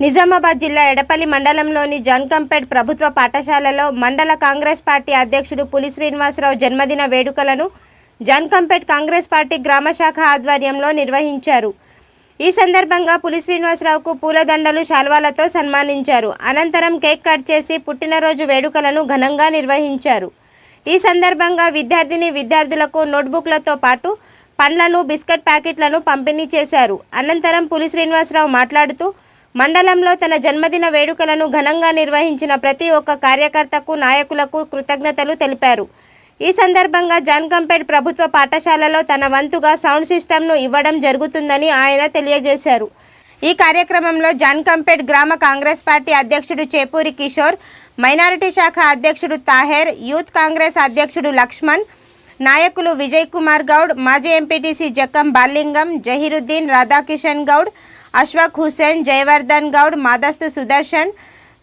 నిజామాబాద్ జిల్లా ఎడపల్లి మండలంలోని జన్కంపేట్ ప్రభుత్వ పాఠశాలలో మండల కాంగ్రెస్ పార్టీ అధ్యక్షుడు పులి శ్రీనివాసరావు జన్మదిన వేడుకలను జన్కంపేట్ కాంగ్రెస్ పార్టీ గ్రామ శాఖ ఆధ్వర్యంలో నిర్వహించారు. ఈ సందర్భంగా పులి శ్రీనివాసరావుకు పూలదండలు శాల్వాలతో సన్మానించారు. అనంతరం కేక్ కట్ చేసి పుట్టినరోజు వేడుకలను ఘనంగా నిర్వహించారు. ఈ సందర్భంగా విద్యార్థిని విద్యార్థులకు నోట్బుక్లతో పాటు పండ్లను బిస్కెట్ ప్యాకెట్లను పంపిణీ చేశారు. అనంతరం పులి శ్రీనివాసరావు మాట్లాడుతూ మండలంలో తన జన్మదిన వేడుకలను ఘనంగా నిర్వహించిన ప్రతి ఒక్క కార్యకర్తకు నాయకులకు కృతజ్ఞతలు తెలిపారు. ఈ సందర్భంగా జాన్కంపేట్ ప్రభుత్వ పాఠశాలలో తన వంతుగా సౌండ్ సిస్టమ్ను ఇవ్వడం జరుగుతుందని ఆయన తెలియజేశారు. ఈ కార్యక్రమంలో జాన్కంపేట్ గ్రామ కాంగ్రెస్ పార్టీ అధ్యక్షుడు చేపూరి కిషోర్ మైనారిటీ శాఖ అధ్యక్షుడు తాహెర్ యూత్ కాంగ్రెస్ అధ్యక్షుడు లక్ష్మణ్ నాయకులు విజయ్ కుమార్ గౌడ్ మాజీ ఎంపీటీసీ జక్కం బాలింగం జహీరుద్దీన్ రాధాకిషన్ గౌడ్ అశ్వక్ హుసేన్ జయవర్ధన్ గౌడ్ మదస్తు సుదర్శన్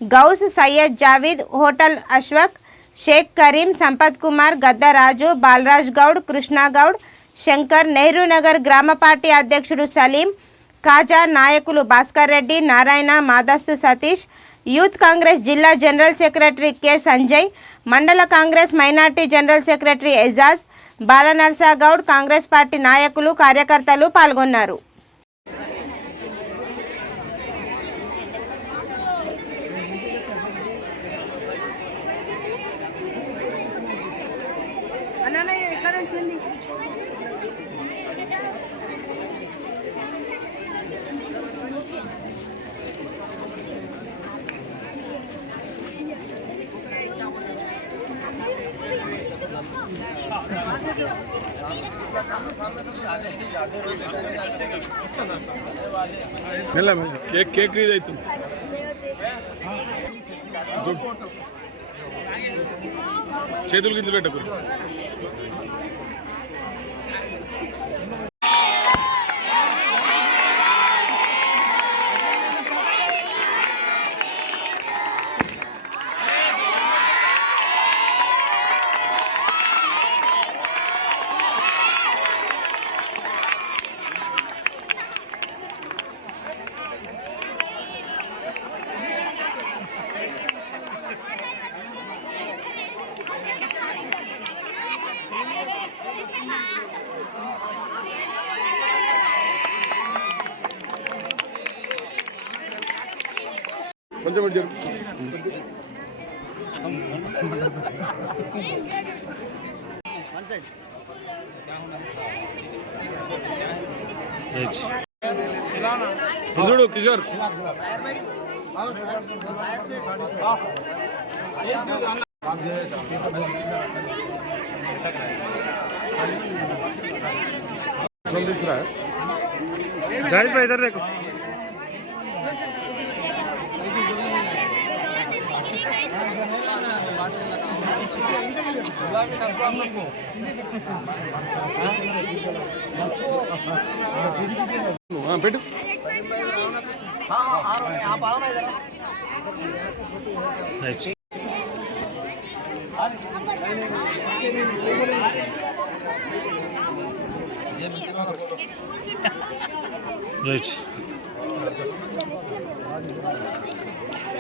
గౌస్ సయ్యద్ జావీద్ హోటల్ అశ్వక్ షేక్ కరీం సంపత్ కుమార్ గద్దరాజు బాలరాజ్ గౌడ్ కృష్ణ గౌడ్ శంకర్ నెహ్రూ నగర్ గ్రామ పార్టీ అధ్యక్షుడు సలీం కాజా నాయకులు భాస్కర్ రెడ్డి నారాయణ మాదస్తు సతీష్ యూత్ కాంగ్రెస్ జిల్లా జనరల్ సెక్రటరీ కె సంజయ్ మండల Congress minority general secretary Ejaz Balanarsa Goud Congress party నాయకులు కార్యకర్తలు పాల్గొన్నారు. ಎಲ್ಲ ಕೇಕ್ ಕೇಕ್ ಇದಾಯ್ತು చేతులు కింద పెట్టకు. కొంచెం ఇటు జరుగు. ఇటు చూడు కిషోర్ జల్దీరా जाहिर भाई इधर देखो పెట్టు రైట్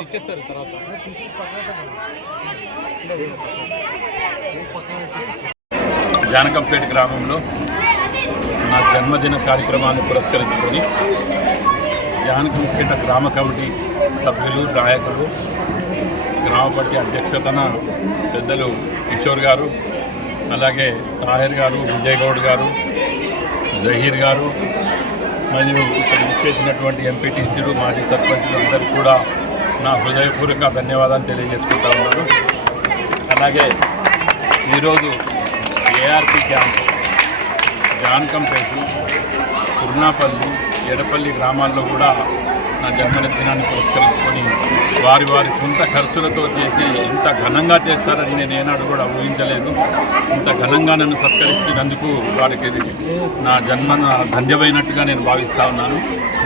ఇచ్చేస్తారు తర్వాత జానకంపేట గ్రామంలో నా జన్మదిన కార్యక్రమాన్ని పురస్కరించుకొని జానకంపేట గ్రామ కమిటీ సభ్యులు నాయకులు గ్రామ పార్టీ అధ్యక్షతన పెద్దలు కిషోర్ గారు అలాగే తాహిర్ గారు విజయ్ గౌడ్ గారు జహీర్ గారు మరియు ఇక్కడ ఇచ్చేసినటువంటి ఎంపీటీసీలు మాజీ సర్పంచులు అందరూ కూడా నా హృదయపూర్వక ధన్యవాదాలు తెలియజేసుకుంటా ఉన్నాను. అలాగే ఈరోజు ఏఆర్పి క్యాంప్ జాన్కంపేట కుర్నాపల్లి ఎడపల్లి గ్రామాల్లో కూడా నా జన్మదినాన్ని పురస్కరించుకొని వారి వారి సొంత ఖర్చులతో చేసి ఇంత ఘనంగా చేస్తారని నేను ఏనాడు కూడా ఊహించలేదు. ఇంత ఘనంగా నన్ను సత్కరించినందుకు వారికి ఇది నా జన్మ ధన్యమైనట్టుగా నేను భావిస్తా ఉన్నాను.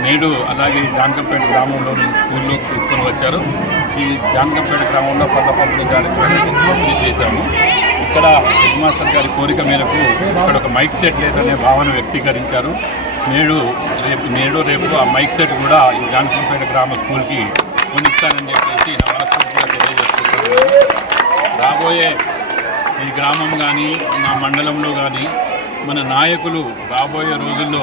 నేడు అలాగే ఈ జానకంపేట గ్రామంలోని స్కూల్లోకి తీసుకొని వచ్చారు. ఈ జానకంపేట గ్రామంలో పద పంపిణీ కార్యక్రమం చేశాము. ఇక్కడ హెడ్ మాస్టర్ గారి కోరిక మేరకు ఇక్కడ ఒక మైక్ సెట్ లేదనే భావన వ్యక్తీకరించారు. నేడు రేపు నేడు రేపు ఆ మైక్ సెట్ కూడా ఈ జానకంపేట గ్రామ స్కూల్కి కొనిస్తానని చెప్పేసి నా మనస్ఫూర్తిగా తెలియజేస్తున్నాను. రాబోయే ఈ గ్రామం కానీ నా మండలంలో కానీ మన నాయకులు రాబోయే రోజుల్లో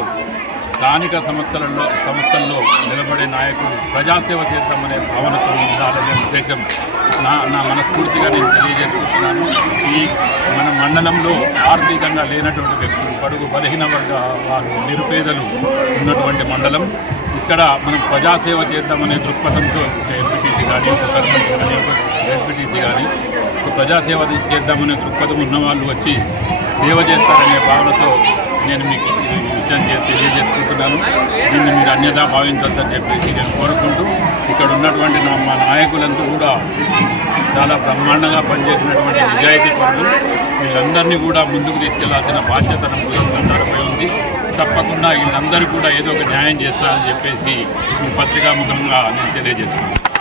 స్థానిక సంస్థలలో సంస్థల్లో నిలబడే నాయకులు ప్రజాసేవ చేద్దామనే భావనతో ఉండాలనే ఉద్దేశం నా నా మనస్ఫూర్తిగా నేను తెలియజేస్తున్నాను ఈ మన మండలంలో ఆర్థికంగా లేనటువంటి వ్యక్తులు బడుగు బలహీన వర్గ వారు నిరుపేదలు ఉన్నటువంటి మండలం. ఇక్కడ మనం ప్రజాసేవ చేద్దామనే దృక్పథంతో ఎంపీటీసీ కానీ ఒక సర్పంచ్ కానీ ఎంపీటీసీ కానీ ప్రజాసేవ చేద్దామనే దృక్పథం ఉన్న వాళ్ళు వచ్చి సేవ చేస్తారనే భావనతో నేను మీకు ఈ విషయం చే- తెలియజేసుకుంటున్నాను. దీన్ని మీరు అన్యదా భావించొద్దని చెప్పేసి నేను కోరుకుంటూ ఇక్కడ ఉన్నటువంటి మా నాయకులంతా కూడా చాలా బ్రహ్మాండంగా పనిచేసినటువంటి నిజాయితీ పనులు వీళ్ళందరినీ కూడా ముందుకు తీసుకెళ్ళాల్సిన బాధ్యత అందరిపై ఉంది. తప్పకుండా వీళ్ళందరూ కూడా ఏదో ఒక న్యాయం చేస్తారని చెప్పేసి ఈ పత్రికా నేను తెలియజేస్తున్నాను.